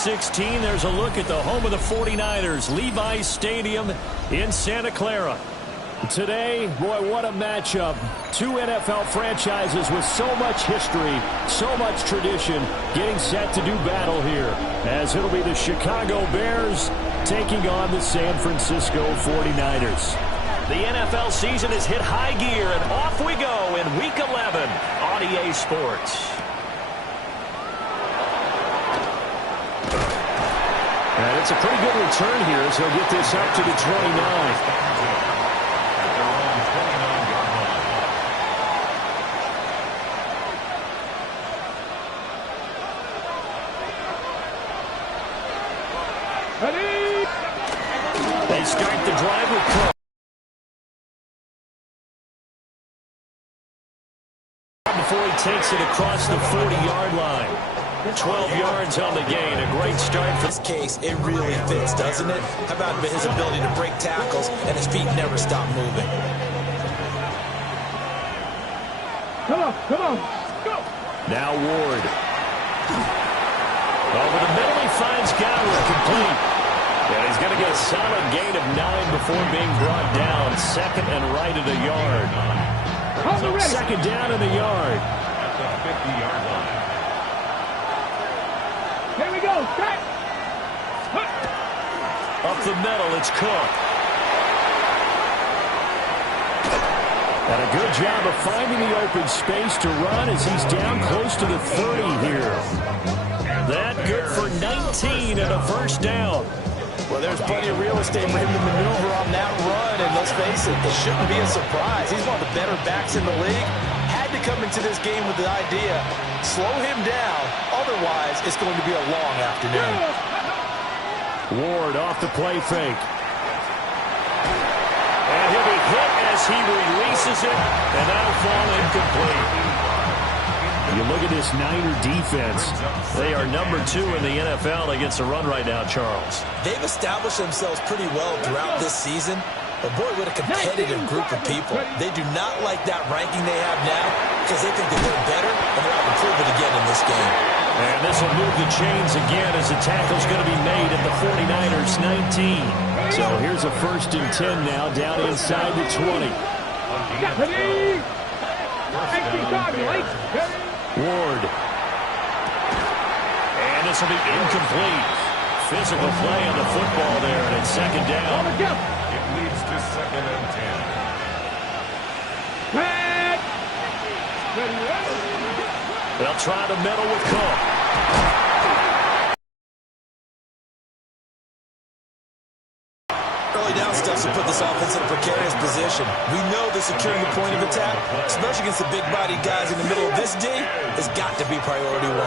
16, there's a look at the home of the 49ers, Levi's Stadium in Santa Clara. Today, boy, what a matchup. Two NFL franchises with so much history, so much tradition, getting set to do battle here, as it'll be the Chicago Bears taking on the San Francisco 49ers. The NFL season has hit high gear, and off we go in Week 11 on EA Sports. And it's a pretty good return here as he'll get this up to the 29. They start the drive with Cook. Before he takes it across the 40-yard line. 12 yards on the gain. A great start. For this case, it really fits, doesn't it? How about his ability to break tackles and his feet never stop moving? Come on, go! Now Ward. Over the middle, he finds Gower, complete. And he's going to get a solid gain of 9 before being brought down. Second and right at a yard. Second down in the yard. At the 50-yard line. Here we go, set! Up the middle, it's Cook. And a good job of finding the open space to run as he's down close to the 30 here. That good for 19 and a first down. Well, there's plenty of real estate for him to maneuver on that run, and let's face it shouldn't be a surprise. He's one of the better backs in the league. Had to come into this game with the idea, slow him down, otherwise it's going to be a long afternoon. Ward off the play fake. And he'll be hit as he releases it, and that'll fall incomplete. You look at this Niner defense. They are number 2 in the NFL against the run right now, Charles. They've established themselves pretty well throughout this season. But boy, what a competitive group of people. They do not like that ranking they have now because they think that they're better and they're out to prove it again in this game. And this will move the chains again as the tackle's going to be made at the 49ers 19. So here's a 1st and 10 now down inside the 20. Ward. And this will be incomplete. Physical play on the football there, and it's second down. It leads to 2nd and 10. They'll try the middle with Cook. Early down stuff to put this offense in a precarious position. We know that securing the point of attack, especially against the big-bodied guys in the middle of this D, has got to be priority 1.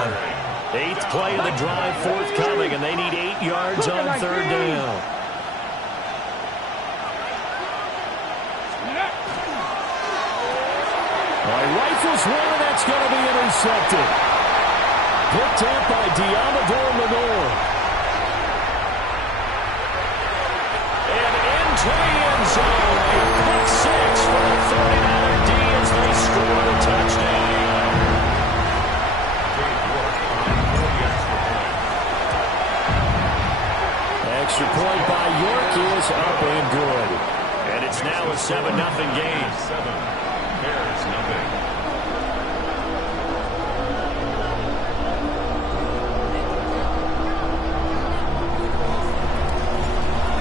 8th play of the drive forthcoming, and they need 8 yards on 3rd down. Rifles one, that's going to be intercepted. Picked up by Diamador Lenore. And into the end zone. A pick 6 for the 49er D as they score the touchdown. Extra point by York is up and good. And it's now a 7-0 game. 7. Bears nothing.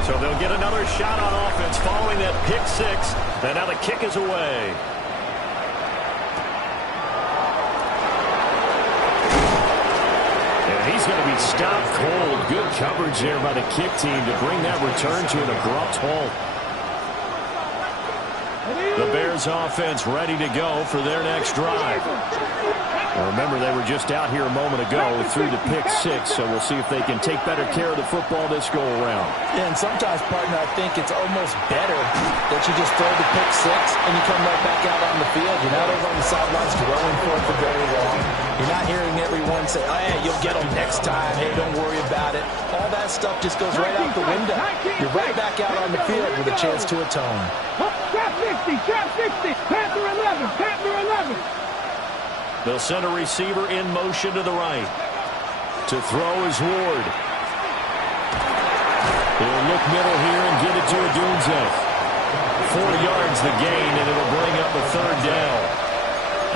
So they'll get another shot on offense following that pick 6. And now the kick is away. And he's going to be stopped cold. Good coverage there by the kick team to bring that return to an abrupt halt. The Bears offense ready to go for their next drive. Now remember, they were just out here a moment ago through the pick 6, so we'll see if they can take better care of the football this go around. Yeah, and sometimes, partner, I think it's almost better that you just throw the pick 6 and you come right back out on the field. You're not over on the sidelines throwing for very long. You're not hearing everyone say, oh, yeah, you'll get them next time. Hey, don't worry about it. All that stuff just goes right out the window. You're right back out on the field with a chance to atone. Trap 60, trap 60, Panther 11, Panther 11. They'll send a receiver in motion to the right. To throw is Ward. He'll look middle here and get it to Odunze. 4 yards the gain, and it'll bring up a third down.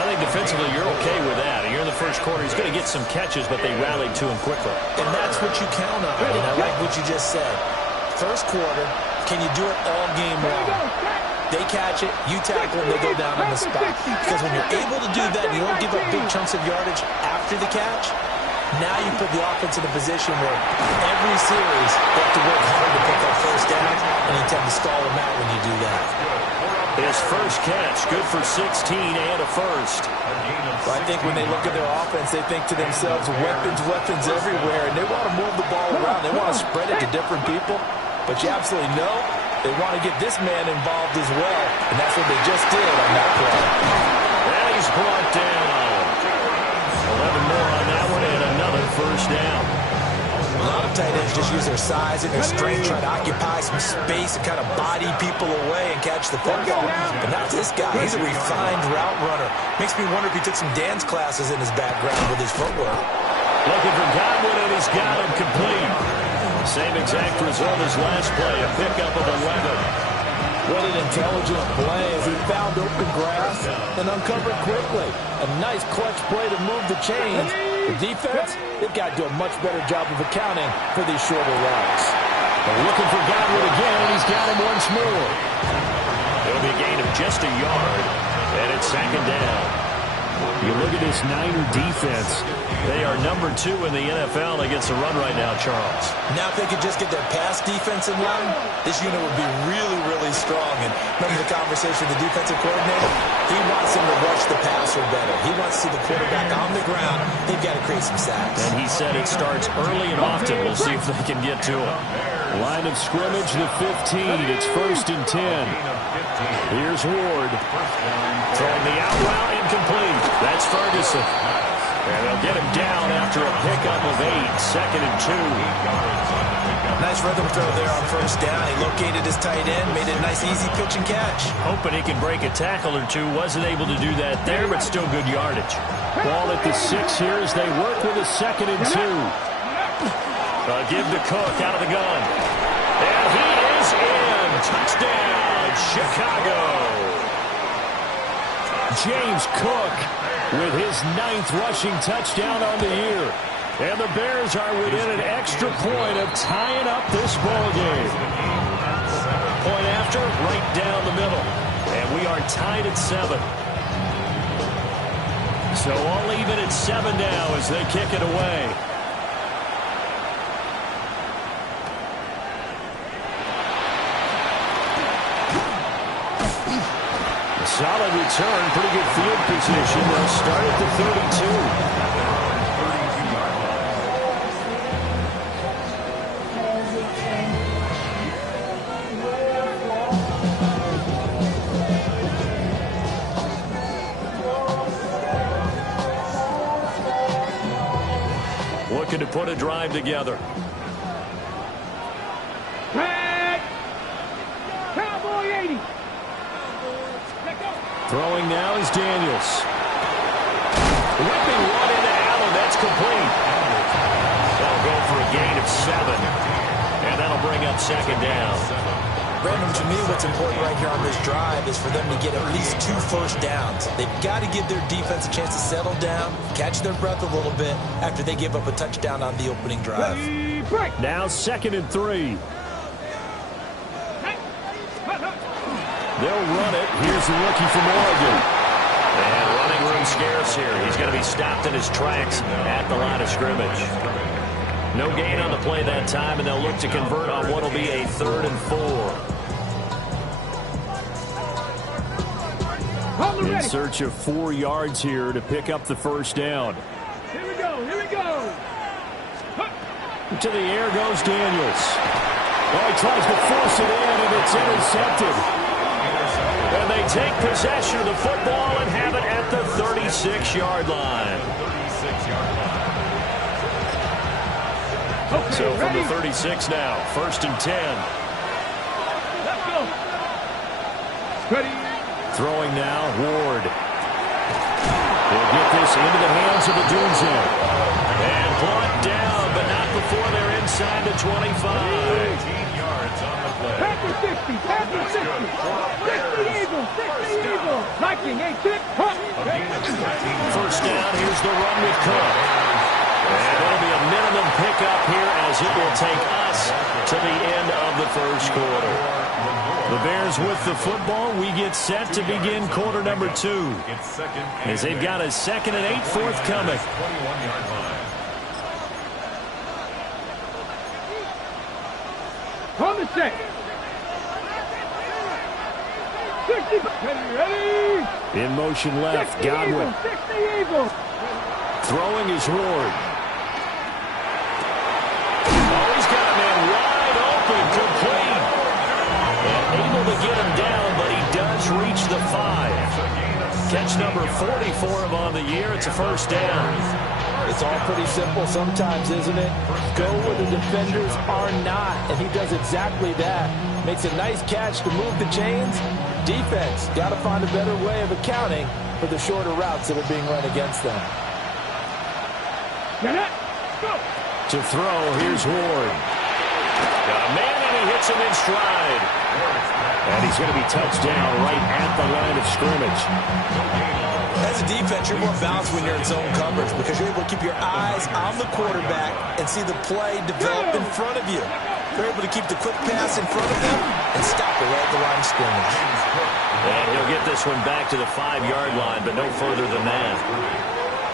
I think defensively you're okay with that. You're in the first quarter. He's going to get some catches, but they rallied to him quickly. And that's what you count on. And I like what you just said. First quarter, can you do it all game long? They catch it, you tackle them, they go down on the spot. Because when you're able to do that, you don't give up big chunks of yardage after the catch, now you put the offense in a position where every series they have to work hard to pick up first down, and you tend to stall them out when you do that. His first catch, good for 16 and a first. Well, I think when they look at their offense, they think to themselves, weapons everywhere, and they want to move the ball around. They want to spread it to different people, but you absolutely know they want to get this man involved as well, and that's what they just did on that play. And he's brought down. 11 more on that one, and another first down. A lot of tight ends just use their size and their strength, try to occupy some space and kind of body people away and catch the football. But not this guy. He's a refined route runner. Makes me wonder if he took some dance classes in his background with his footwork. Looking for Godwin, and he's got him complete. Same exact result as last play, a pickup of 11. What an intelligent play as he found open grass and uncovered quickly. A nice clutch play to move the chains. The defense, they've got to do a much better job of accounting for these shorter routes. They're looking for Godwin again, and he's got him once more. It'll be a gain of just a yard, and it's second down. You look at this Niner defense. They are number 2 in the NFL against the run right now, Charles. Now if they could just get their pass defense in line, this unit would be really, really strong. And remember the conversation with the defensive coordinator? He wants them to rush the passer better. He wants to see the quarterback on the ground. They've got to create some sacks. And he said it starts early and often. We'll see if they can get to him. Line of scrimmage, the 15. It's 1st and 10. Here's Ward. Throwing the out route, incomplete. That's Ferguson. And they'll get him down after a pickup of 8. 2nd and 2. Nice rhythm throw there on first down. He located his tight end, made it a nice easy pitch and catch. Hoping he can break a tackle or two. Wasn't able to do that there, but still good yardage. Ball at the 6 here as they work with a 2nd and 2. Give to Cook out of the gun. And he is in. Touchdown, Chicago. James Cook with his 9th rushing touchdown on the year. And the Bears are within an extra point of tying up this ball game. Point after, right down the middle. And we are tied at 7. So all even at 7 now as they kick it away. Solid return, pretty good field position. They'll start at the 32. Looking to put a drive together. Cowboy 80. Throwing now is Daniels. Whipping one into Allen. That's complete. That'll go for a gain of 7. And that'll bring up 2nd down. Brandon, to me, what's important right here on this drive is for them to get at least 2 first downs. They've got to give their defense a chance to settle down, catch their breath a little bit after they give up a touchdown on the opening drive. Now 2nd and 3. They'll run it. Here's the rookie from Oregon. And running room scarce here. He's going to be stopped in his tracks at the line of scrimmage. No gain on the play that time, and they'll look to convert on what will be a 3rd and 4. In search of 4 yards here to pick up the first down. Here we go. Here we go. To the air goes Daniels. Oh, he tries to force it in, and it's intercepted. And they take possession of the football and have it at the 36-yard line. Okay, So from ready? the 36 now, 1st and 10. Let's go. Ready. Throwing now, Ward. They'll get this into the hands of the Dunze. And brought down, but not before they're inside the 25. 18 yards on the play. Packers 60, Packers 60. 60 Eagles, 60 Eagles. Viking 8-6, punt. First down, here's the run with Cook. And it'll be a minimum pickup here as it will take us to the end of the first quarter. The Bears with the football. We get set to begin quarter number 2. As they've got a 2nd and 8 forthcoming. 21-yard line. On the set. 60, ready? In motion left, 60 Godwin. Eagles, 60 Eagles. Throwing is Ward. Oh, he's got a man wide open, complete. And able to get him down, but he does reach the 5. Catch number 40 for him on the year. It's a first down. It's all pretty simple sometimes, isn't it? Go where the defenders are not, and he does exactly that. Makes a nice catch to move the chains. Defense, got to find a better way of accounting for the shorter routes that are being run against them. Go. To throw, here's Ward. Got a man, and he hits him in stride. And he's going to be touched down right at the line of scrimmage. As a defense, you're more balanced when you're in zone coverage because you're able to keep your eyes on the quarterback and see the play develop in front of you. They're able to keep the quick pass in front of them and stop it right at the line of scrimmage. And he'll get this one back to the 5-yard line, but no further than that.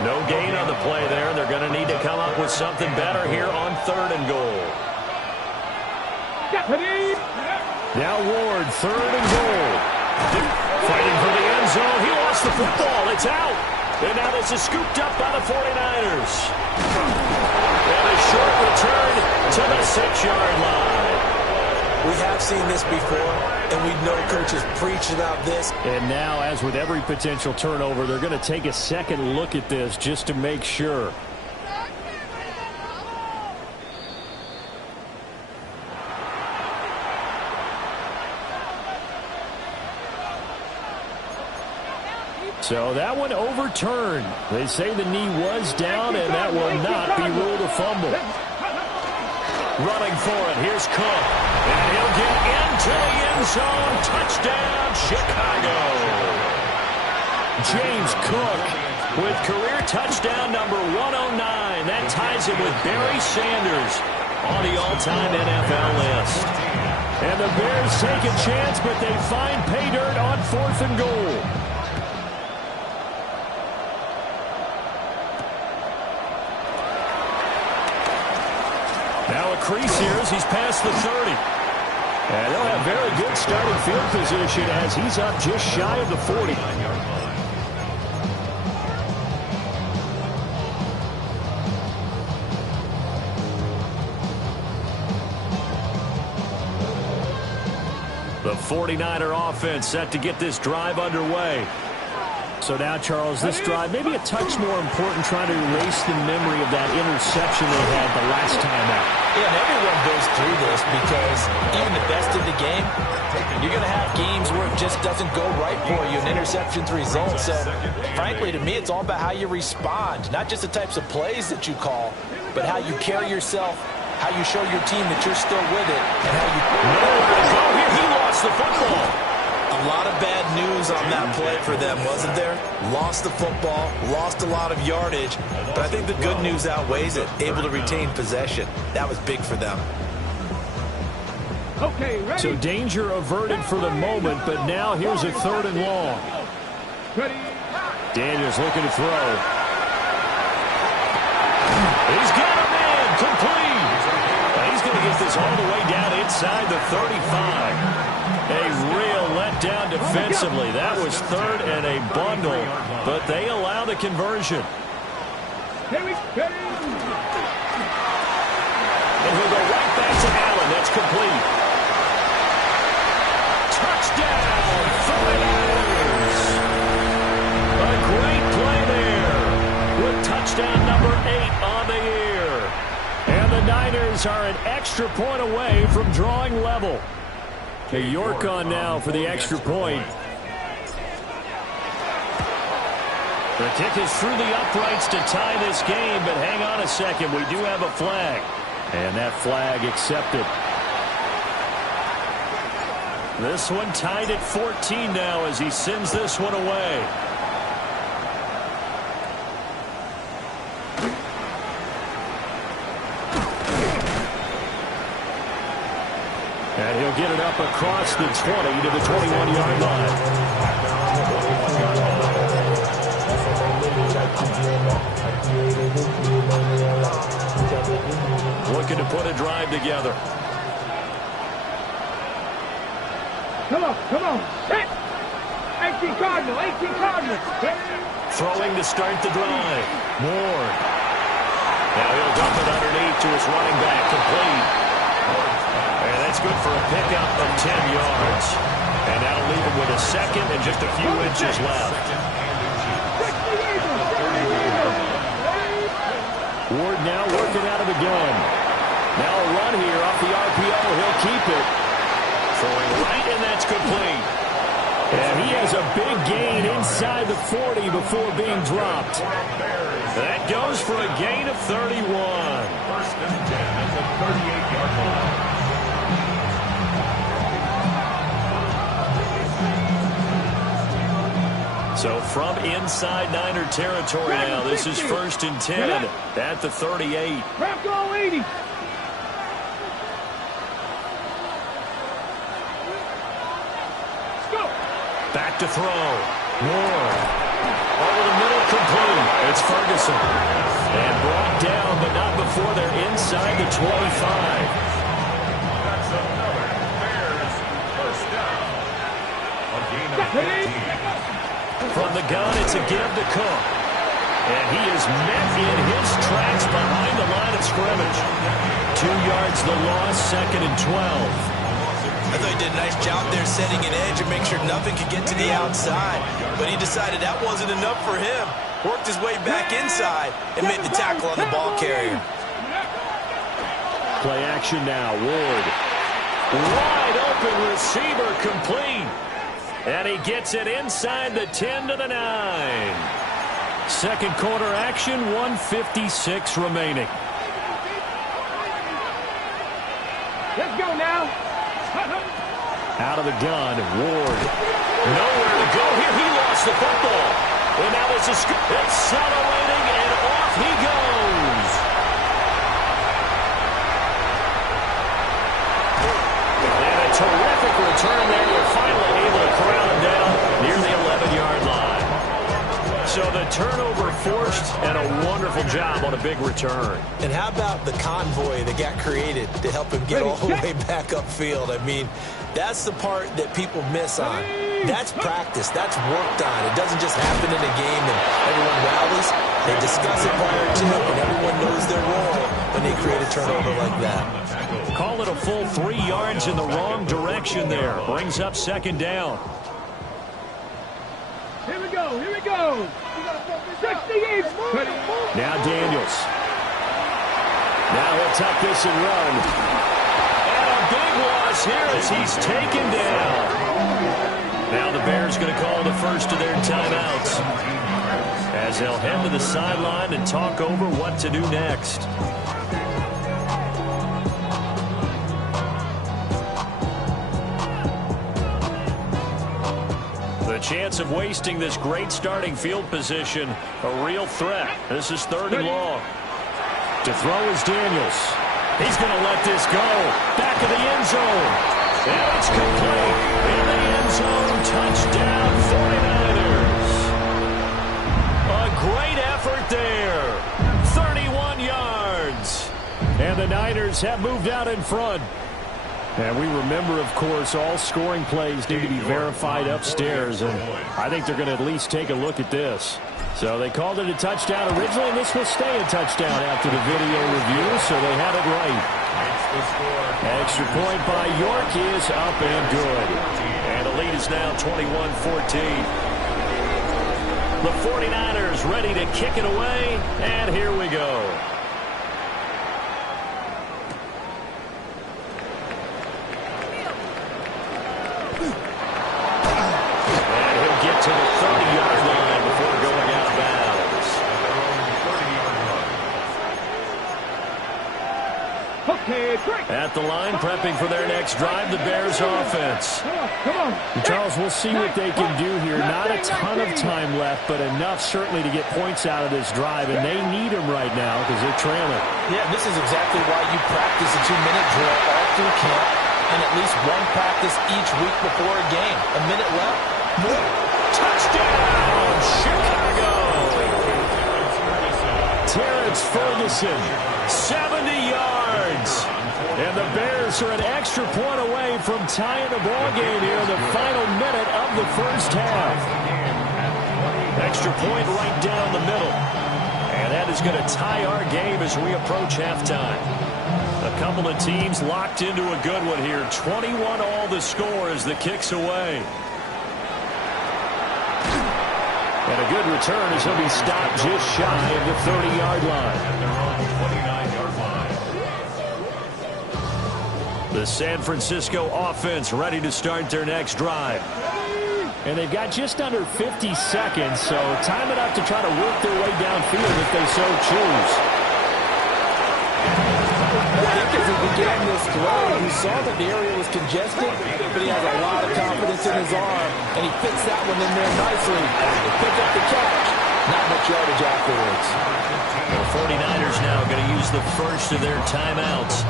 No gain on the play there. They're going to need to come up with something better here on 3rd and goal. Now Ward, 3rd and goal. Fighting for the end zone. He lost the football. It's out. And now this is scooped up by the 49ers. And a short return to the 6-yard line. We have seen this before, and we know coaches preach about this. And now, as with every potential turnover, they're going to take a second look at this just to make sure. So that one overturned. They say the knee was down, and that will not be ruled a fumble. Running for it, here's Cook. And he'll get into the end zone. Touchdown, Chicago. James Cook with career touchdown number 109. That ties him with Barry Sanders on the all-time NFL list. And the Bears take a chance, but they find pay dirt on 4th and goal. Now a crease here as he's past the 30. And they'll have very good starting field position as he's up just shy of the 40. The 49er offense set to get this drive underway. So now, Charles, this drive maybe a touch more important, trying to erase the memory of that interception they had the last time out. Yeah, and everyone goes through this because even the best in the game, you're going to have games where it just doesn't go right for you, and interceptions result. So, frankly, to me, it's all about how you respond, not just the types of plays that you call, but how you carry yourself, how you show your team that you're still with it, and how you... Nowhere to go here. He lost the football. A lot of bad news on that play for them, wasn't there? Lost the football, lost a lot of yardage, but I think the good news outweighs it. Able to retain possession. That was big for them. Okay, ready? So danger averted for the moment, but now here's a 3rd and long. Ready? Daniels looking to throw. He's got a man complete. He's going to get this all the way down inside the 35. A real letdown defensively. That was 3rd and a bundle, but they allow the conversion. Here we go. And he'll go right back to Allen. That's complete. Touchdown, 49ers. A great play there with touchdown number 8 on the year. And the Niners are an extra point away from drawing level. York on now for the extra point. The kick is through the uprights to tie this game, but hang on a second. We do have a flag. And that flag accepted. This one tied at 14 now as he sends this one away. And he'll get it up across the 20 to the 21-yard line. Looking to put a drive together. Come on. Hit. 18 Cardinal. Hit. Throwing to start the drive. Ward. Now he'll dump it underneath to his running back, complete. And that's good for a pickup of 10 yards. And that'll leave him with a second and just a few inches left. Ward now working out of the gun. Now a run here off the RPO. He'll keep it. Throwing right, and that's complete. And he has a big gain inside the 40 before being dropped. That goes for a gain of 31. First and 10 at the 38-yard line. So from inside Niner territory now, this is first and 10 at the 38. Crack all 80. Back to throw. Ward. Over the middle, complete. It's Ferguson. And brought down, but not before they're inside the 25. That's another Bears first down. A gain of 15. From the gun, it's a give to Cook. And he is met in his tracks behind the line of scrimmage. 2 yards the loss, second and 12. I thought he did a nice job there setting an edge and make sure nothing could get to the outside. But he decided that wasn't enough for him. Worked his way back inside and made the tackle on the ball carrier. Play action now. Ward. Wide open receiver, complete. And he gets it inside the 10 to the 9. Second quarter action, 1:56 remaining. Let's go now. Out of the gun, Ward. Nowhere to go here. He lost the football. And now it's accelerating, and off he goes. And a terrific return there. They're finally able to corral him down near the 11-yard line. So the turnover forced, and a wonderful job on a big return. And how about the convoy that got created to help him get all the way back upfield? I mean, that's the part that people miss on. That's practice. That's worked on. It doesn't just happen in a game and everyone rallies. They discuss it prior to, and everyone knows their role when they create a turnover like that. Call it a full 3 yards in the wrong direction there. Brings up second down. Here we go. 68. Now Daniels. Now he'll tuck this and run. And a big loss here as he's taken down. Now the Bears going to call the first of their timeouts, as they'll head to the sideline and talk over what to do next. The chance of wasting this great starting field position, a real threat. This is third and long. To throw is Daniels. He's going to let this go. Back of the end zone. And it's complete. In the end zone. Touchdown 49ers. A great effort there. 31 yards. And the Niners have moved out in front. And we remember, of course, all scoring plays need to be verified upstairs. And I think they're going to at least take a look at this. So they called it a touchdown originally, and this will stay a touchdown after the video review, so they had it right. Extra point by York is up and good. And the lead is now 21-14. The 49ers ready to kick it away, and here we go. And he'll get to the 30-yard line before going out of bounds. At the line, prepping for their next drive, the Bears offense. Charles, we'll see what they can do here. Not a ton of time left, but enough certainly to get points out of this drive, and they need them right now because they're trailing. Yeah, this is exactly why you practice a 2-minute drill all through camp and at least one practice each week before a game. A minute left. Touchdown, Chicago! Terrence Ferguson, 70 yards. And the Bears are an extra point away from tying the ball game here in the final minute of the first half. Extra point right down the middle. And that is going to tie our game as we approach halftime. A couple of teams locked into a good one here. 21-all the score as the kick's away. And a good return as he'll be stopped just shy of the 30-yard line. At their own 29-yard line. The San Francisco offense ready to start their next drive. And they've got just under 50 seconds, so time enough to try to work their way downfield if they so choose. I think as he began this throw, he saw that the area was congested, but he has a lot of confidence in his arm, and he fits that one in there nicely. They pick up the catch. Not much yardage afterwards. The 49ers now going to use the first of their timeouts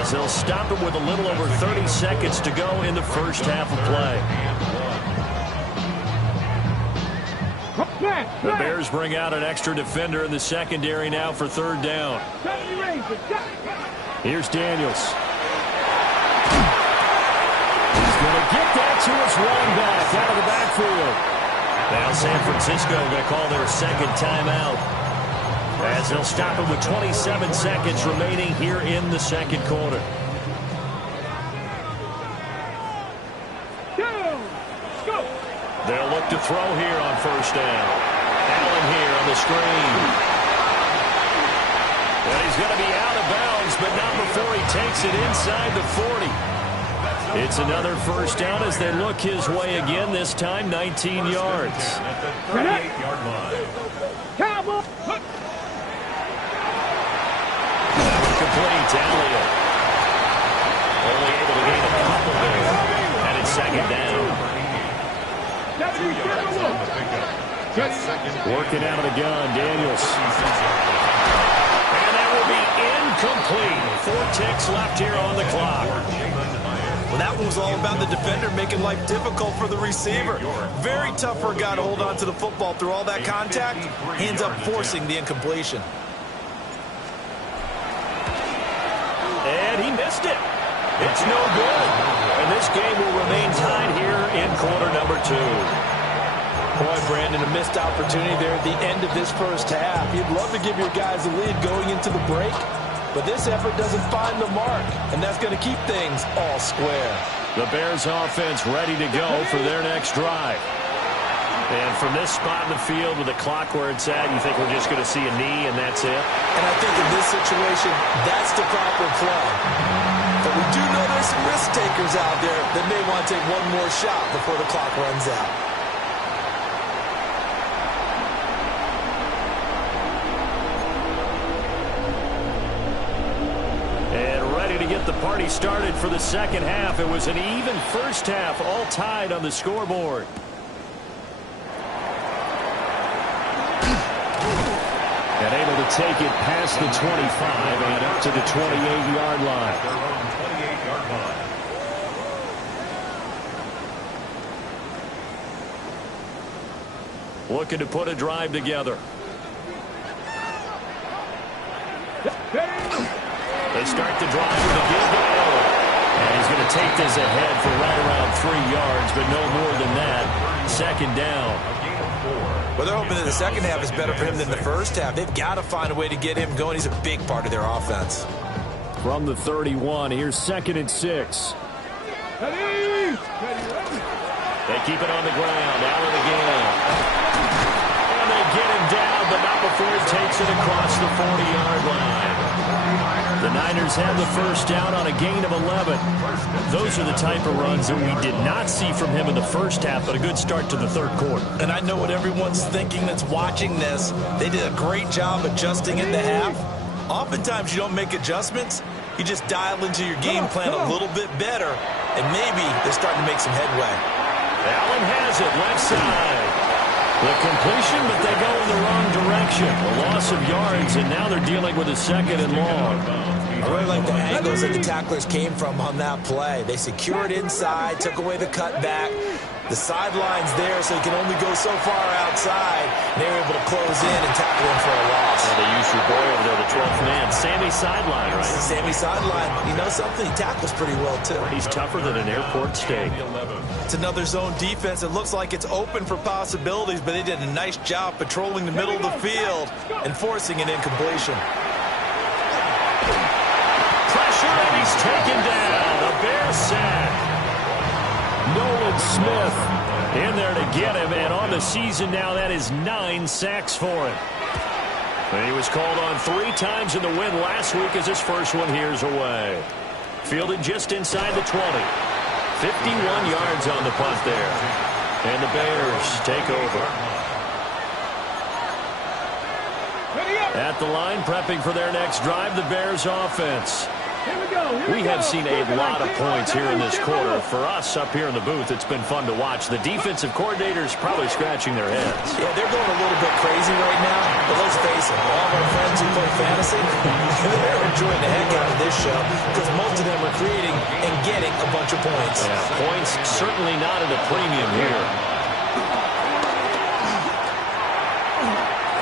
as they'll stop it with a little over 30 seconds to go in the first half of play. The Bears bring out an extra defender in the secondary now for third down. Here's Daniels. He's going to get that to his running back out of the backfield. Now San Francisco going to call their second timeout as they'll stop it with 27 seconds remaining here in the second quarter. They'll look to throw here on first down. Allen here on the screen. And he's going to be out of bounds, but not before he takes it inside the 40. It's another first down as they look his way again, this time 19 yards. At the 38-yard line. Complete to Elliott. Only able to gain a couple there. And it's second down. Working out of the gun, Daniels. And that will be incomplete. 4 ticks left here on the clock. Well, that one was all about the defender making life difficult for the receiver. Very tough for a guy to hold on to the football through all that contact. He ends up forcing the incompletion. And he missed it. It's no good. And this game will remain tied here in quarter number 2. Boy, Brandon, a missed opportunity there at the end of this first half. You'd love to give your guys a lead going into the break, but this effort doesn't find the mark, and that's going to keep things all square. The Bears offense ready to go for their next drive. And from this spot in the field with the clock where it's at, you think we're just going to see a knee and that's it? And I think in this situation, that's the proper play. But we do know there's some risk takers out there that may want to take one more shot before the clock runs out. To get the party started for the second half. It was an even first half, all tied on the scoreboard. And able to take it past the 25 and up to the 28-yard line. Their own 28-yard line. Looking to put a drive together. They start the drive with a good goal. And he's going to take this ahead for right around 3 yards, but no more than that. Second down. Well, they're hoping that the second half is better for him than the first half. They've got to find a way to get him going. He's a big part of their offense. From the 31, here's 2nd and 6. They keep it on the ground. Allen again. And they get him down, but not before he takes it across the 40-yard line. The Niners have the first down on a gain of 11. Those are the type of runs that we did not see from him in the first half, but a good start to the third quarter. And I know what everyone's thinking that's watching this. They did a great job adjusting in the half. Oftentimes you don't make adjustments You just dial into your game plan a little bit better, and maybe they're starting to make some headway. Allen has it, left side. The completion, but they go in the wrong direction. A loss of yards, and now they're dealing with a second and long. I really like the angles that the tacklers came from on that play. They secured inside, took away the cutback. The sideline's there, so he can only go so far outside. And they were able to close in and tackle him for a loss. Well, they used your boy over there, the 12th man. Sammy Sideline, right? Sammy Sideline. You know something? He tackles pretty well, too. He's tougher than an airport steak. It's another zone defense. It looks like it's open for possibilities, but they did a nice job patrolling the middle of the field and forcing an incompletion. Pressure, and he's taken down. A Bears sack. Nolan Smith in there to get him, and on the season now, that is 9 sacks for him. And he was called on 3 times in the win last week as his first one here's away. Fielded just inside the 20. 51 yards on the punt there. And the Bears take over. At the line, prepping for their next drive, the Bears offense. We have seen a lot of points here in this quarter. For us up here in the booth, it's been fun to watch. The defensive coordinators probably scratching their heads. Yeah, they're going a little bit crazy right now. But let's face it, all of our friends who play fantasy, they're enjoying the heck out of this show because most of them are creating and getting a bunch of points. Yeah, points certainly not at a premium here.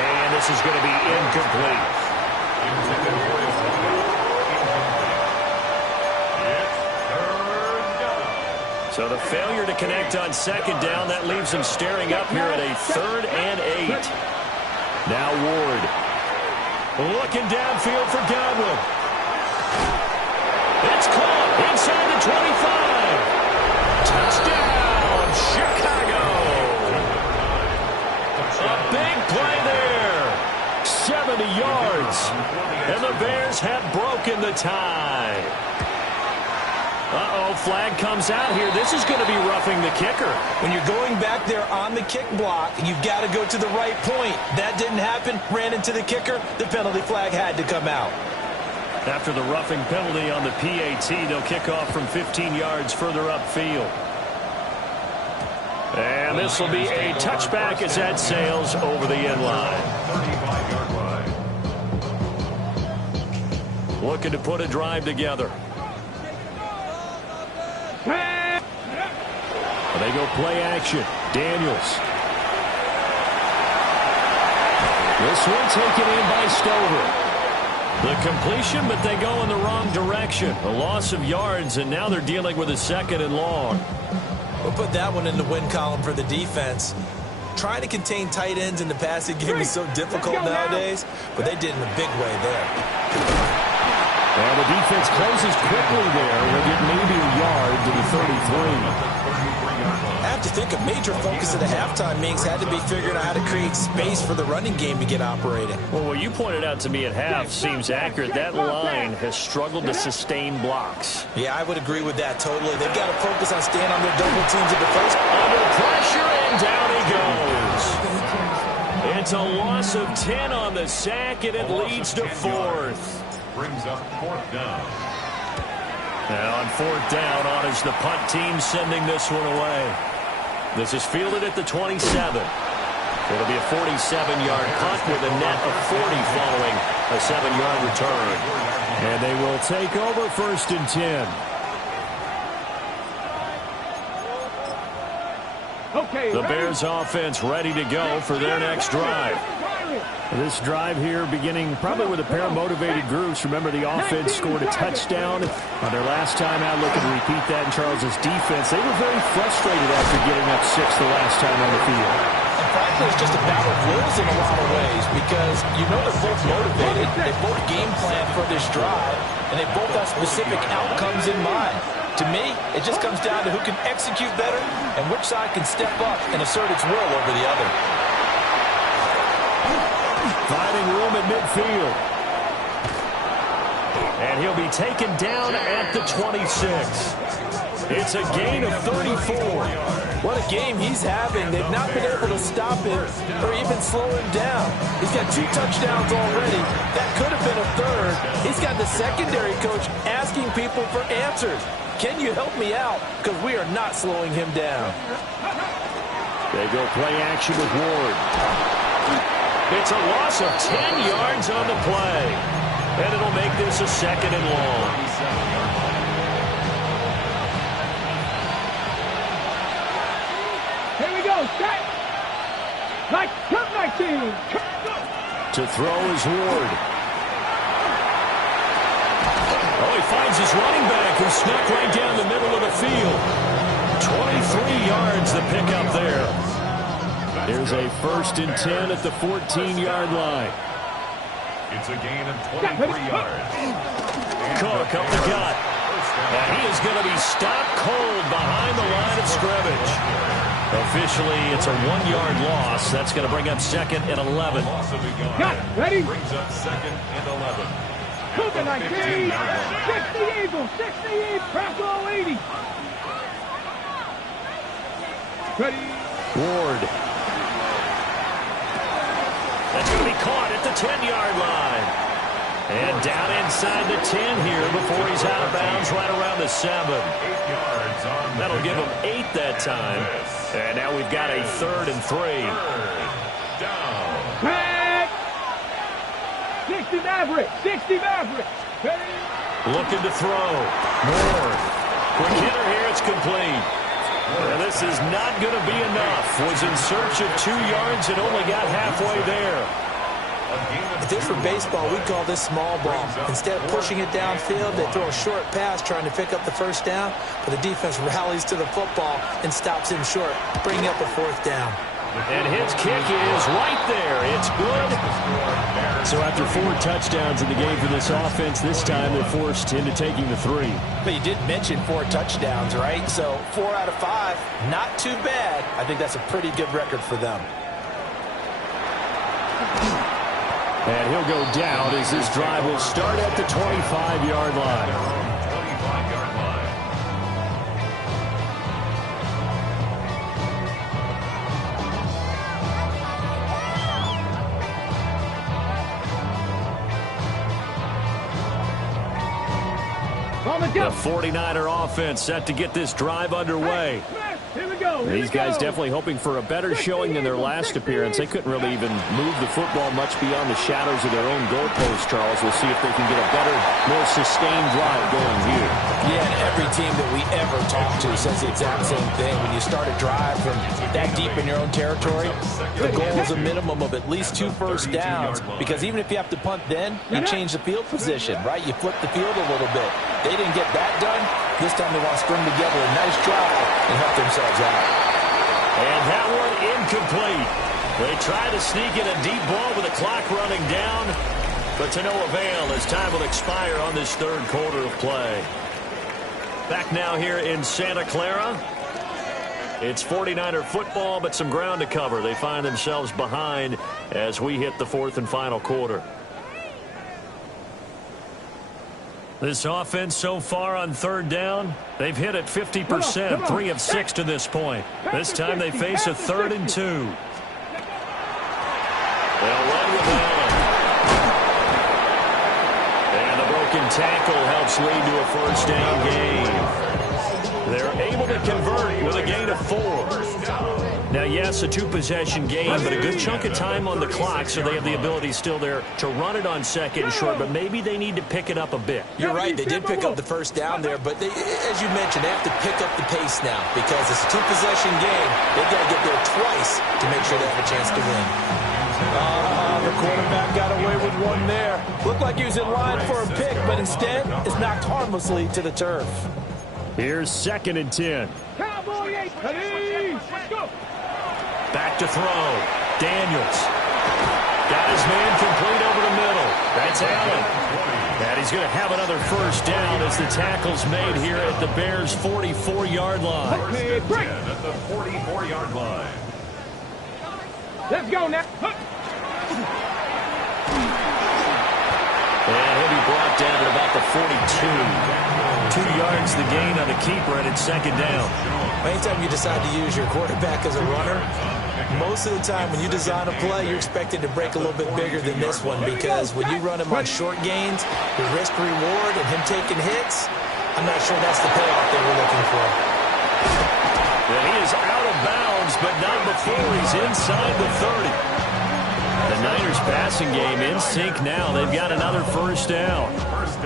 And this is going to be incomplete. So the failure to connect on second down, that leaves them staring up here at a 3rd and 8. Now Ward. Looking downfield for Godwin. It's caught inside the 25. Touchdown, Chicago. A big play there. 70 yards. And the Bears have broken the tie. Uh-oh, flag comes out here. This is going to be roughing the kicker. When you're going back there on the kick block, you've got to go to the right point. That didn't happen. Ran into the kicker. The penalty flag had to come out. After the roughing penalty on the PAT, they'll kick off from 15 yards further upfield. And this will be a touchback as that sails over the end line. 35-yard line. Looking to put a drive together. They go play action. Daniels. This one taken in by Stover. The completion, but they go in the wrong direction. A loss of yards, and now they're dealing with a 2nd and long. We'll put that one in the win column for the defense. Trying to contain tight ends in the passing game is so difficult nowadays, but they did in a big way there. Well, the defense closes quickly there. They'll get maybe a yard to the 33. I have to think a major focus of the halftime meetings had to be figuring out how to create space for the running game to get operating. Well, what you pointed out to me at half seems accurate. That line has struggled to sustain blocks. Yeah, I would agree with that totally. They've got to focus on staying on their double teams at the first. Under pressure, and down he goes. It's a loss of 10 on the sack, and it leads to 4th. Brings up 4th down. Now on 4th down, on is the punt team sending this one away. This is fielded at the 27. It'll be a 47-yard punt with a net of 40 following a 7-yard return. And they will take over 1st and 10. The Bears offense ready to go for their next drive. This drive here beginning probably with a pair of motivated groups. Remember, the offense scored a touchdown on their last time out. Looking to repeat that in Charles's defense. They were very frustrated after getting up 6 the last time on the field. And frankly, it's just a battle of wills in a lot of ways because you know they're both motivated. They both game plan for this drive, and they both have specific outcomes in mind. To me, it just comes down to who can execute better and which side can step up and assert its will over the other. Finding room at midfield. And he'll be taken down at the 26. It's a gain of 34. What a game he's having. They've not been able to stop him or even slow him down. He's got 2 touchdowns already. That could have been a third. He's got the secondary coach asking people for answers. Can you help me out? Because we are not slowing him down. They go play action with Ward. It's a loss of 10 yards on the play. And it'll make this a 2nd and long. Here we go. Set. Like, come 19. To throw is Ward. Oh, he finds his running back who snuck right down the middle of the field. 23 yards the pickup there. There's a 1st and 10 at the 14-yard line. It's a gain of 23 yards. Cook up the gut. And he is going to be stopped cold behind the line of scrimmage. Officially, it's a 1-yard loss. That's going to bring up 2nd and 11. Got it. Ready? Brings up 2nd and 11. Cougar 19. 60 Eagles. 68. Press all 80. Ready? Ward. That's going to be caught at the 10-yard line. And down inside the 10 here before he's out of bounds right around the 7. 8 yards on the That'll give him 8 that time. And now we've got a 3rd and 3. down. Back. 60 Mavericks. 60 Mavericks. Ready? Looking to throw. Moore. Quick hitter here. It's complete. And this is not going to be enough. Was in search of 2 yards and only got halfway there. If this were baseball, we'd call this small ball. Instead of pushing it downfield, they throw a short pass trying to pick up the 1st down, but the defense rallies to the football and stops him short, bringing up a 4th down. And his kick is right there. It's good. So after 4 touchdowns in the game for this offense, this time they're forced into taking the 3. But you did mention 4 touchdowns, right? So 4 out of 5, not too bad. I think that's a pretty good record for them. And he'll go down as this drive will start at the 25-yard line. 25-yard line. On the The jump. 49er offense set to get this drive underway. Here we go. Here These we guys go. definitely hoping for a better showing than their last appearance. They couldn't really even move the football much beyond the shadows of their own goalpost, Charles. We'll see if they can get a better, more sustained drive going here. Yeah, and every team that we ever talk to says the exact same thing. When you start a drive from that deep in your own territory, the goal is a minimum of at least 2 first downs, because even if you have to punt then, you change the field position, right? You flip the field a little bit. They didn't get that done. This time they want to string together a nice drive and help themselves out. And that one incomplete. They try to sneak in a deep ball with the clock running down, but to no avail as time will expire on this 3rd quarter of play. Back now here in Santa Clara. It's 49er football, but some ground to cover. They find themselves behind as we hit the 4th and final quarter. This offense so far on 3rd down, they've hit it 50%, 3 of 6 to this point. This time they face a 3rd and 2. They'll run with Allen. And the broken tackle helps lead to a 1st down gain. They're able to convert with a gain of 4. Now, yes, a 2-possession game, but a good chunk of time on the clock, so they have the ability still there to run it on 2nd and short, but maybe they need to pick it up a bit. You're right. They did pick up the 1st down there, but they, as you mentioned, they have to pick up the pace now because it's a 2-possession game. They've got to get there twice to make sure they have a chance to win. The quarterback got away with one there. Looked like he was in line for a pick, but instead it's knocked harmlessly to the turf. Here's 2nd and 10. Cowboy 8. Ready? Let's go. Back to throw. Daniels. Got his man complete over the middle. That's Allen. And he's going to have another 1st down as the tackle's made here at the Bears' 44-yard line. Okay, break. At the 44-yard line. Let's go now. And he'll be brought down at about the 42. 2 yards the gain on the keeper, and it's second down. Anytime you decide to use your quarterback as a runner, most of the time when you design a play, you're expected to break a little bit bigger than this one, because when you run him on short gains, the risk-reward and him taking hits, I'm not sure that's the payoff they were looking for. And he is out of bounds, but not before he's inside the 30. The Niners passing game in sync now. They've got another first down.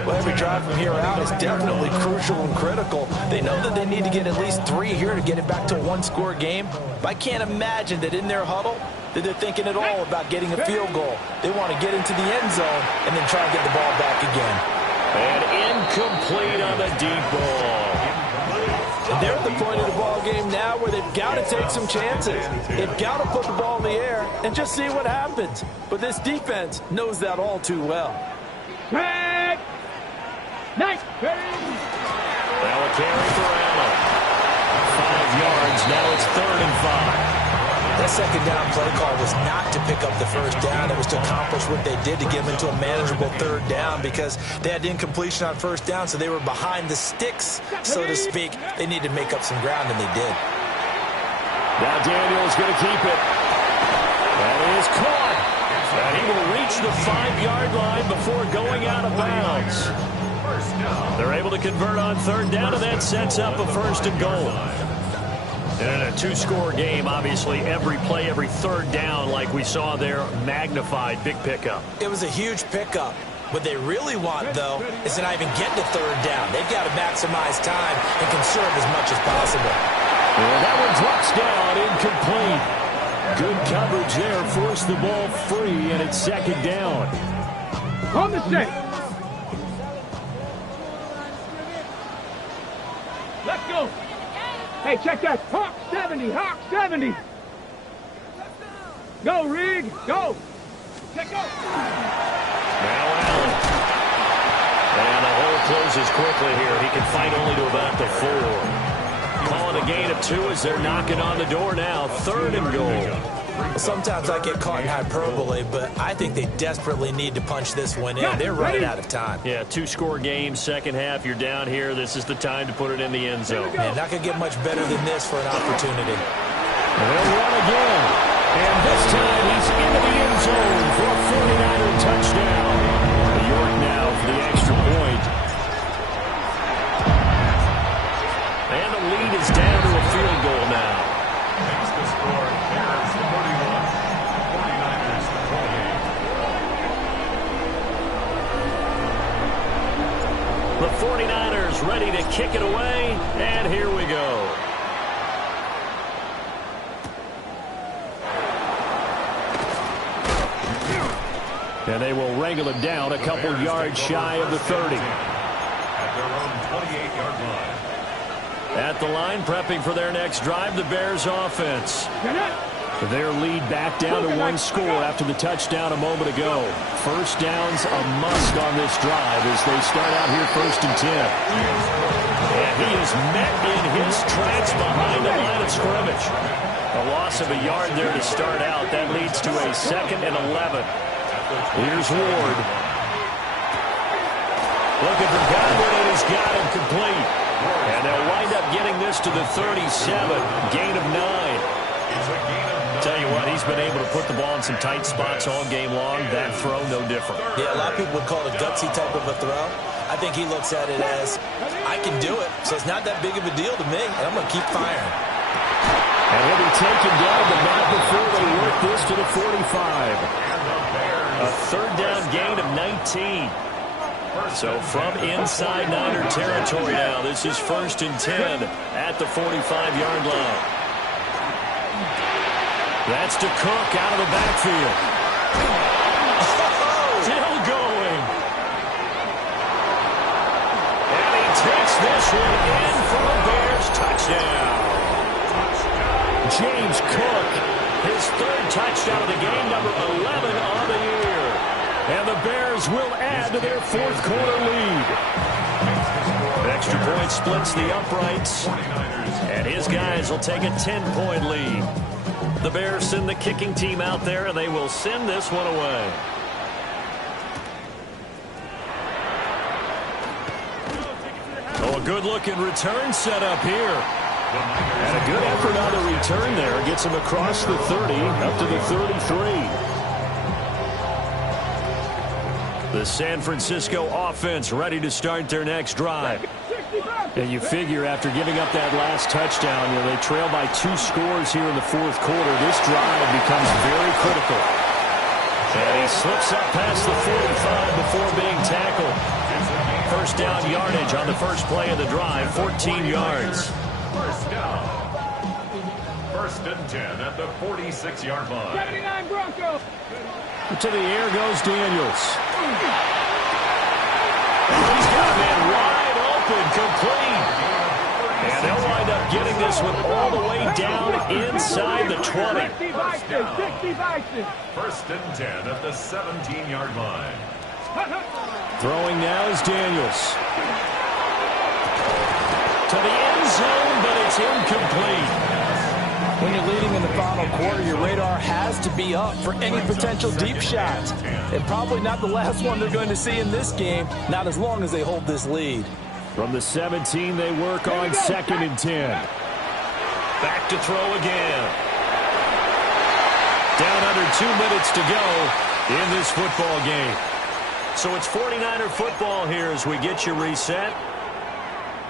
Well, every drive from here out is definitely crucial and critical. They know that they need to get at least 3 here to get it back to a one-score game. But I can't imagine that in their huddle that they're thinking at all about getting a field goal. They want to get into the end zone and then try and get the ball back again. And incomplete on the deep ball. And they're at the point of the ball game now where they've got to take some chances. They've got to put the ball in the air and just see what happens. But this defense knows that all too well. Nice. Now a carry for Allen. 5 yards. Now it's 3rd and 5. That second down play call was not to pick up the first down. It was to accomplish what they did to get them into a manageable 3rd down, because they had incompletion on first down, so they were behind the sticks, so to speak. They needed to make up some ground, and they did. Now Daniel's going to keep it. That is caught. And he will reach the 5-yard line before going out of bounds. They're able to convert on 3rd down, and that sets up a 1st and goal. And in a 2-score game, obviously, every play, every 3rd down, like we saw there, magnified, big pickup. It was a huge pickup. What they really want, though, is to not even get to 3rd down. They've got to maximize time and conserve as much as possible. And that one drops down, incomplete. Good coverage there, forced the ball free, and it's 2nd down. On the set. Let's go. Hey, check that. Hawk 70. Hawk 70. Go, Rig. Go. Check go. Now Allen. And the hole closes quickly here. He can fight only to about the 4. Calling a gain of 2 as they're knocking on the door now. 3rd and goal. Sometimes I get caught in hyperbole, but I think they desperately need to punch this one in. They're running out of time. Yeah, 2-score game, second half. You're down here. This is the time to put it in the end zone. Man, not going to get much better than this for an opportunity. They'll run again. And this time he's into the end zone for a 49er touchdown. York now for the extra point. And the lead is down to a field goal now. Makes the score. Bears 41. 49ers 28. The 49ers ready to kick it away, and here we go. And they will wrangle him down a couple yards shy of the 30. At their own 28-yard line. At the line, prepping for their next drive, the Bears offense. Their lead back down to 1 score after the touchdown a moment ago. First down's a must on this drive as they start out here 1st and 10. And he is met in his tracks behind the line of scrimmage. A loss of a yard there to start out. That leads to a 2nd and 11. Here's Ward. Looking for Godwin, and he's got him complete. And they'll wind up getting this to the 37. Gain of 9. Tell you what, he's been able to put the ball in some tight spots all game long. That throw, no different. Yeah, a lot of people would call it a gutsy type of a throw. I think he looks at it as, I can do it, so it's not that big of a deal to me, and I'm going to keep firing. And he'll be taken down, but not before they work this to the 45. A 3rd down gain of 19. So from inside Niner territory now, this is 1st and 10 at the 45-yard line. That's to Cook out of the backfield. Still going. And he takes this one in for a Bears touchdown. James Cook, his 3rd touchdown of the game, number 11 on the year. And the Bears will add to their 4th quarter lead. Extra point splits the uprights. And his guys will take a 10-point lead. The Bears send the kicking team out there, and they will send this one away. Oh, a good-looking return set up here. And a good effort on the return there. Gets him across the 30, up to the 33. The San Francisco offense ready to start their next drive. And you figure after giving up that last touchdown, they trail by 2 scores here in the fourth quarter. This drive becomes very critical. And he slips up past the 45 before being tackled. First down yardage on the first play of the drive, 14 yards. First down. First and 10 at the 46-yard line. 79 Broncos. To the air goes Daniels. He's got a man wide open, complete. And they'll wind up getting this one all the way down inside the 20. First and 10 at the 17-yard line. Throwing now is Daniels. To the end zone, but it's incomplete. When you're leading in the final quarter, your radar has to be up for any potential deep shots. And probably not the last one they're going to see in this game, not as long as they hold this lead. From the 17, they work on 2nd and 10. Back to throw again. Down under 2 minutes to go in this football game. So it's 49er football here as we get you reset.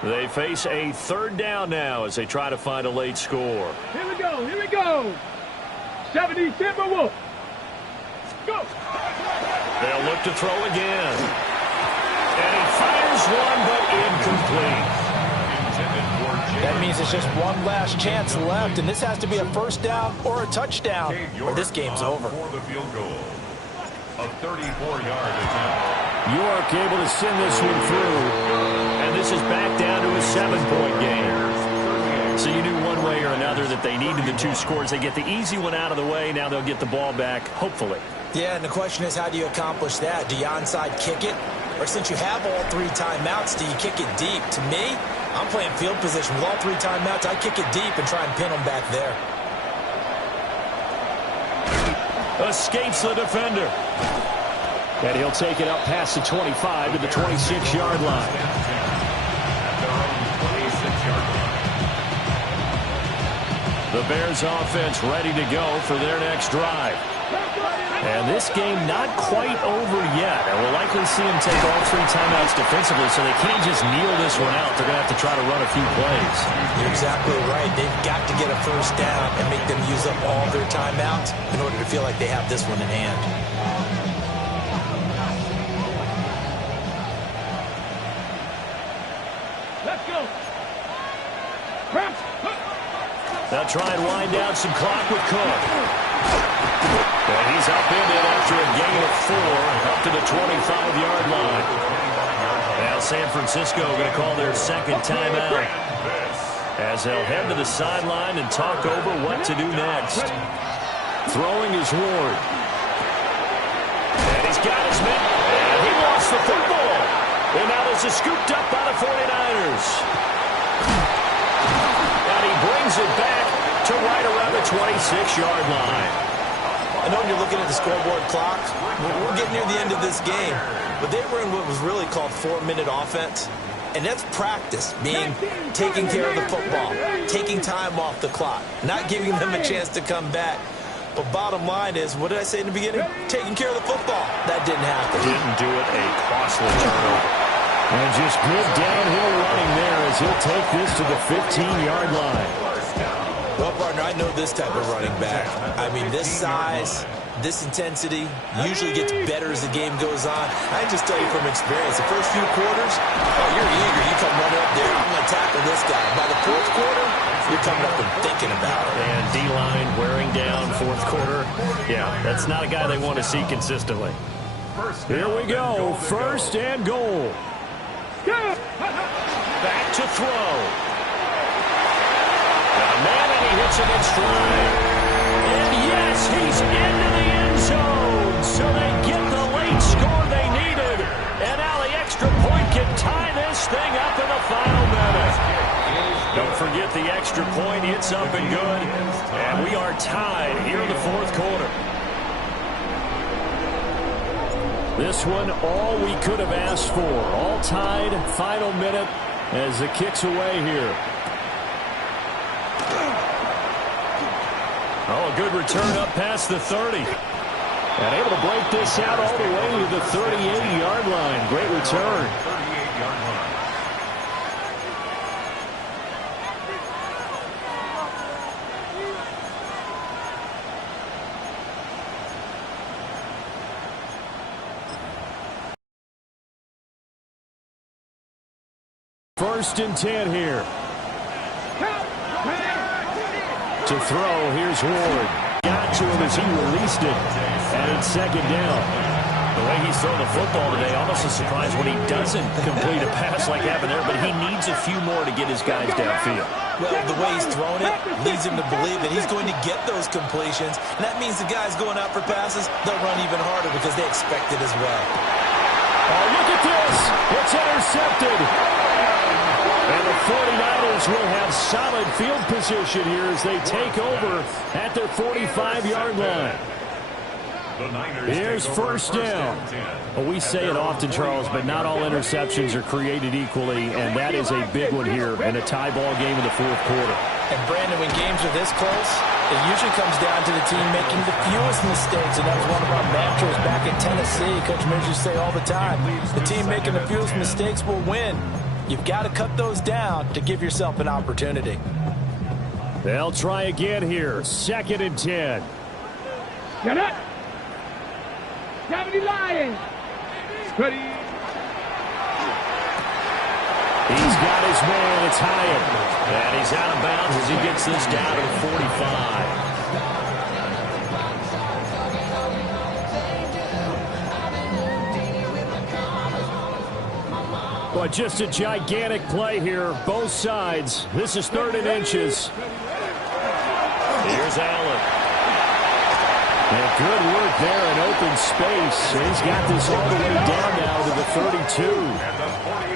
They face a third down now as they try to find a late score. Here we go, here we go. 70 Timberwolves. Go. They'll look to throw again. And he fires one, but incomplete. That means it's just one last chance left, and this has to be a first down or a touchdown, or this game's over. For the field goal. A 34-yard attempt. York able to send this one through. And this is back down to a 7-point game. So you knew one way or another that they needed the 2 scores. They get the easy one out of the way. Now they'll get the ball back, hopefully. Yeah, and the question is, how do you accomplish that? Do you onside kick it? Or since you have all 3 timeouts, do you kick it deep? To me, I'm playing field position. With all 3 timeouts, I kick it deep and try and pin them back there. Escapes the defender. And he'll take it up past the 25 to the 26-yard line. The Bears offense ready to go for their next drive. And this game not quite over yet. And we'll likely see them take all 3 timeouts defensively, so they can't just kneel this one out. They're going to have to try to run a few plays. You're exactly right. They've got to get a first down and make them use up all their timeouts in order to feel like they have this one in hand. Let's go. They'll try and wind down some clock with Cook. And he's up in it after a gain of 4, up to the 25-yard line. Now San Francisco going to call their second timeout as they'll head to the sideline and talk over what to do next. Throwing is Ward. And he's got his man. And he lost the football. And now this is scooped up by the 49ers. And he brings it back to right around the 26-yard line. I know you're looking at the scoreboard clock. We're getting near the end of this game. But they were in what was really called 4-minute offense. And that's practice, meaning taking care of the football, taking time off the clock, not giving them a chance to come back. But bottom line is, what did I say in the beginning? Taking care of the football. That didn't happen. Didn't do it. A costly turnover. And just good downhill running there as he'll take this to the 15-yard line. Well, partner, I know this type of running back. I mean, this size, this intensity usually gets better as the game goes on. I can just tell you from experience, the first few quarters, oh, you're eager. You come running up there, I'm going to tackle this guy. By the fourth quarter, you're coming up and thinking about it. And D-line wearing down fourth quarter. Yeah, that's not a guy they want to see consistently. Here we go. First and goal. Back to throw. Man, and he hits it in stride. And yes, he's into the end zone. So they get the late score they needed. And now the extra point can tie this thing up in the final minute. Don't forget the extra point. It's up and good. And we are tied here in the fourth quarter. This one, all we could have asked for. All tied, final minute. as the kick's away here. Oh, a good return up past the 30. And able to break this out all the way to the 38-yard line. Great return. 38-yard line. First and 10 here. To throw, here's Ward. Got to him as he released it. And it's second down. The way he's throwing the football today, almost a surprise when he doesn't complete a pass like happened there, but he needs a few more to get his guys downfield. Well, the way he's throwing it leads him to believe that he's going to get those completions. And that means the guys going out for passes, they'll run even harder because they expect it as well. Oh, look at this. It's intercepted. And the 49ers will have solid field position here as they take over at their 45-yard line. Here's first down. Well, we say it often, Charles, but not all interceptions are created equally, and that is a big one here in a tie ball game in the fourth quarter. And, Brandon, when games are this close, it usually comes down to the team making the fewest mistakes, and that was one of our mantras back in Tennessee. Coach Mears used to say all the time, the team making the fewest mistakes will win. You've got to cut those down to give yourself an opportunity. They'll try again here. Second and 10. Get it. Gravity Lions. Steady. He's got his man. It's Hyatt. And he's out of bounds as he gets this down to the 45. But just a gigantic play here, both sides. This is 3rd and inches. Here's Allen. And good work there in open space. And he's got this all the way down now to the 32.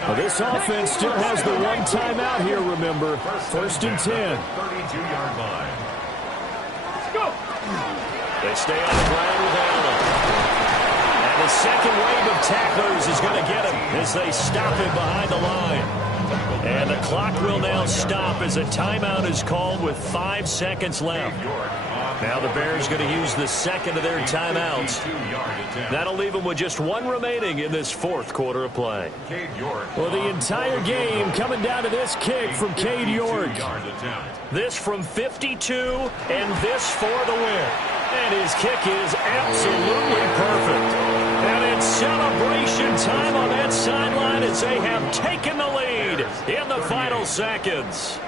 Well, this offense still has the one timeout here, remember. First and 10. 32-yard line. Let's go. They stay on the ground with Allen. And the second wave of tacklers is going to get him as they stop him behind the line. And the clock will now stop as a timeout is called with 5 seconds left. Now the Bears going to use the second of their timeouts. That'll leave them with just one remaining in this fourth quarter of play. Well, the entire game coming down to this kick from Cade York. This from 52, and this for the win. And his kick is absolutely perfect. And it's celebration time on that sideline as they have taken the lead in the final seconds.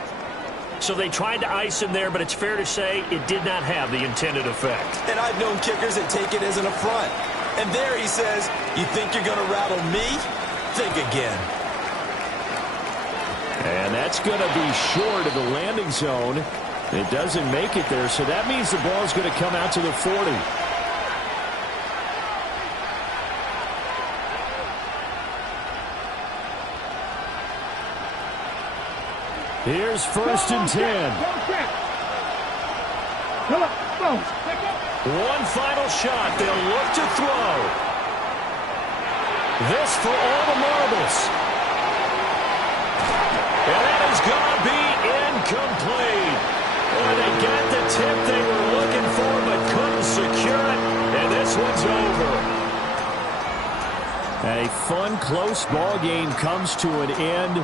So they tried to ice him there, but it's fair to say it did not have the intended effect. And I've known kickers that take it as an affront. And there he says, you think you're going to rattle me? Think again. And that's going to be short of the landing zone. It doesn't make it there, so that means the ball's going to come out to the 40. Here's first and 10. One final shot. They'll look to throw. This for all the marbles. And that is going to be incomplete. Boy, they got the tip they were looking for but couldn't secure it. And this one's over. A fun, close ball game comes to an end.